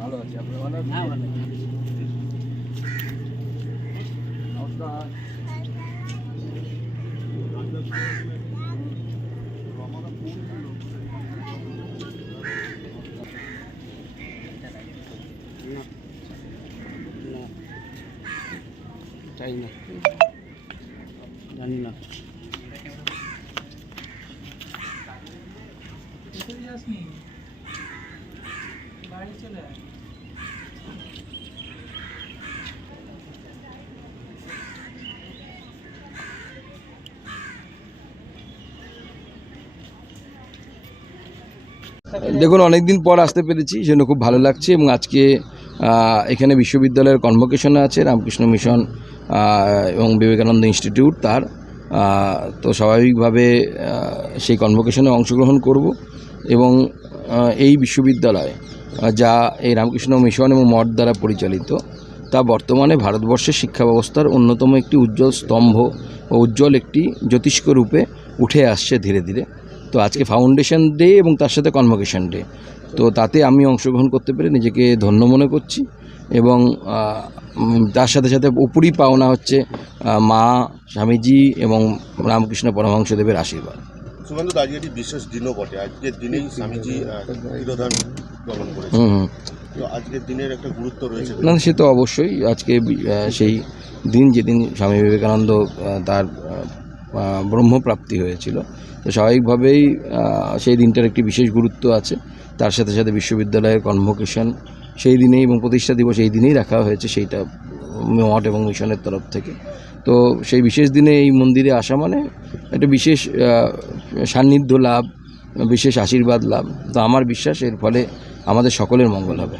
ভালো আছি, আপনি ভালো আছেন? নমস্কার। চাই না, জানি না। দেখুন, অনেক দিন পর আসতে পেরেছি, সেজন্য খুব ভালো লাগছে। এবং আজকে এখানে বিশ্ববিদ্যালয়ের কনভোকেশন আছে, রামকৃষ্ণ মিশন এবং বিবেকানন্দ ইনস্টিটিউট তার। তো স্বাভাবিকভাবে সেই কনভোকেশনে অংশগ্রহণ করব। এবং এই বিশ্ববিদ্যালয় যা এই রামকৃষ্ণ মিশন এবং মঠ দ্বারা পরিচালিত, তা বর্তমানে ভারতবর্ষের শিক্ষা ব্যবস্থার অন্যতম একটি উজ্জ্বল স্তম্ভ ও উজ্জ্বল একটি জ্যোতিষ্ক রূপে উঠে আসছে ধীরে ধীরে। তো আজকে ফাউন্ডেশন ডে এবং তার সাথে কনভোকেশন ডে, তো তাতে আমি অংশগ্রহণ করতে পেরে নিজেকে ধন্য মনে করছি। এবং তার সাথে সাথে উপরই পাওনা হচ্ছে মা, স্বামীজি এবং রামকৃষ্ণ পরমহংসদেবের আশীর্বাদ। শুভেন্দু, আজকে একটি বিশেষ দিনও বটে। আজকের দিনেই স্বামীজি তিরোধান গমন করেছে। তো আজকের দিনের একটা গুরুত্ব রয়েছে। না, সে তো অবশ্যই। আজকে সেই দিন যেদিন স্বামী বিবেকানন্দ তার ব্রহ্মপ্রাপ্তি হয়েছিল, তো স্বাভাবিকভাবেই সেই দিনটার একটি বিশেষ গুরুত্ব আছে। তার সাথে সাথে বিশ্ববিদ্যালয়ের কনভোকেশন সেই দিনেই এবং প্রতিষ্ঠা দিবস এই দিনেই রাখা হয়েছে, সেইটা মঠ এবং মিশনের তরফ থেকে। তো সেই বিশেষ দিনে এই মন্দিরে আসা মানে একটা বিশেষ সান্নিধ্য লাভ, বিশেষ আশীর্বাদ লাভ। তো আমার বিশ্বাস এর ফলে আমাদের সকলের মঙ্গল হবে।